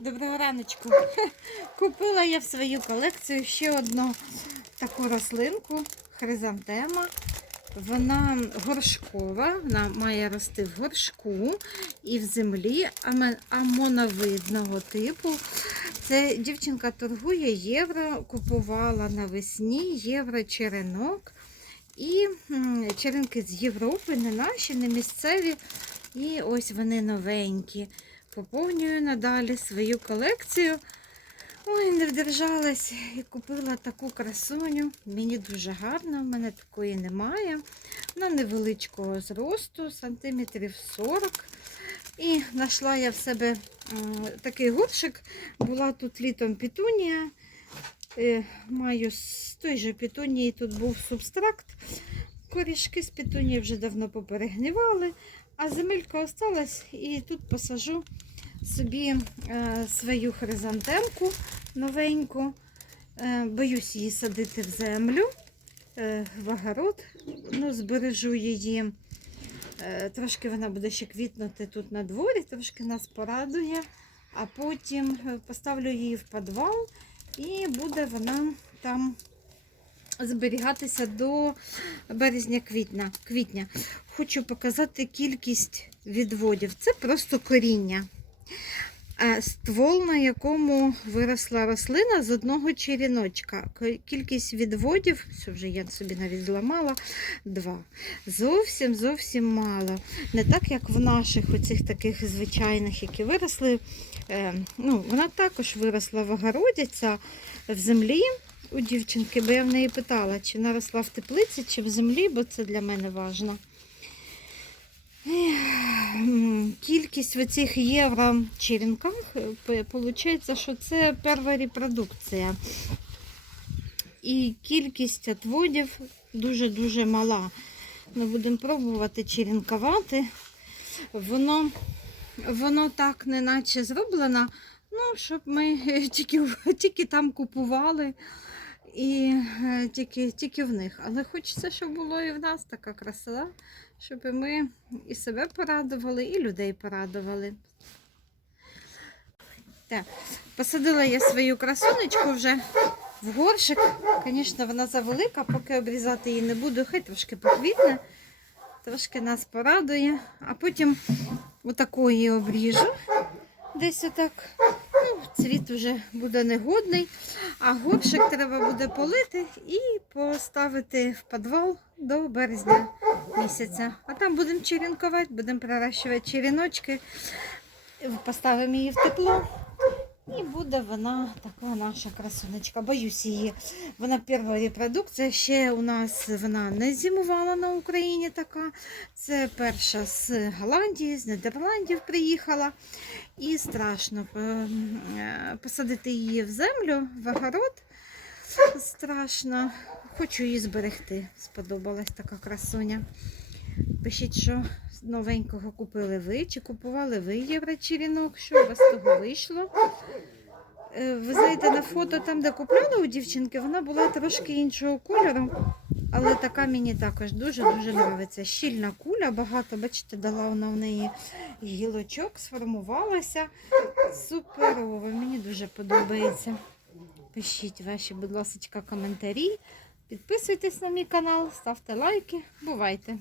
Доброго раночку. Купила я в свою колекцію ще одну таку рослинку, хризантема. Вона горшкова, вона має рости в горшку і в землі амоновидного типу. Це дівчинка торгує євро, купувала навесні євро черенок. І черенки з Європи, не наші, не місцеві. І ось вони новенькі. Поповнюю надалі свою колекцію. Ой, не вдержалась і купила таку красуню. Мені дуже гарно, в мене такої немає. Вона невеличкого зросту, сантиметрів 40. І знайшла я в себе такий горшик. Була тут літом петунія. Е, Маю з той же петунії, тут був субстракт. Корішки з петунії вже давно поперегнивали, а земелька осталась і тут посажу собі е, свою хризантемку новеньку. Е, боюсь її садити в землю, е, в огород. Ну, збережу її. Трошки вона буде ще квітнути тут на дворі, трошки нас порадує. А потім поставлю її в підвал і буде вона там зберігатися до березня-квітня. квітня. Хочу показати кількість відводів. Це просто коріння. Е, Ствол, на якому виросла рослина з одного черіночка. Кількість відводів, що вже я собі навіть зламала, два. Зовсім зовсім мало. Не так, як в наших оцих таких звичайних, які виросли. Е, ну, вона також виросла в огороді, ця в землі у дівчинки, бо я в неї питала, чи вона росла в теплиці, чи в землі, бо це для мене важливо. М, Кількість в цих євро черенках виходить, що це перша репродукція. І кількість відводів дуже-дуже мала. Ми будемо пробувати черенкувати. Воно, воно так неначе зроблено, ну, щоб ми тільки, тільки там купували. І е, тільки, тільки в них. Але хочеться, щоб було і в нас така краса, щоб ми і себе порадували, і людей порадували. Так, посадила я свою красунечку вже в горшик. Звісно, вона завелика, поки обрізати її не буду, хай трошки поквітне, трошки нас порадує, а потім отаку її обріжу. Десь отак. Ну, цвіт вже буде негодний, а горшик треба буде полити і поставити в підвал до березня місяця. А там будемо черенкувати, будемо проращувати черіночки, поставимо її в тепло. І буде вона така наша красунечка. Боюсь її. Вона перша репродукція. Ще у нас вона не зимувала на Україні така. Це перша з Голландії, з Нідерландів приїхала. І страшно е, е, посадити її в землю, в огород. Страшно. Хочу її зберегти. Сподобалась така красуня. Пишіть, що новенького купили ви, чи купували ви єврочерінок, що у вас з того вийшло. Е, Ви знаєте, на фото там, де купляла у дівчинки, вона була трошки іншого кольору. Але така мені також дуже-дуже подобається. Щільна куля, багато, бачите, дала вона в неї гілочок, сформувалася. Суперово, мені дуже подобається. Пишіть ваші, будь ласка, коментарі. Підписуйтесь на мій канал, ставте лайки. Бувайте!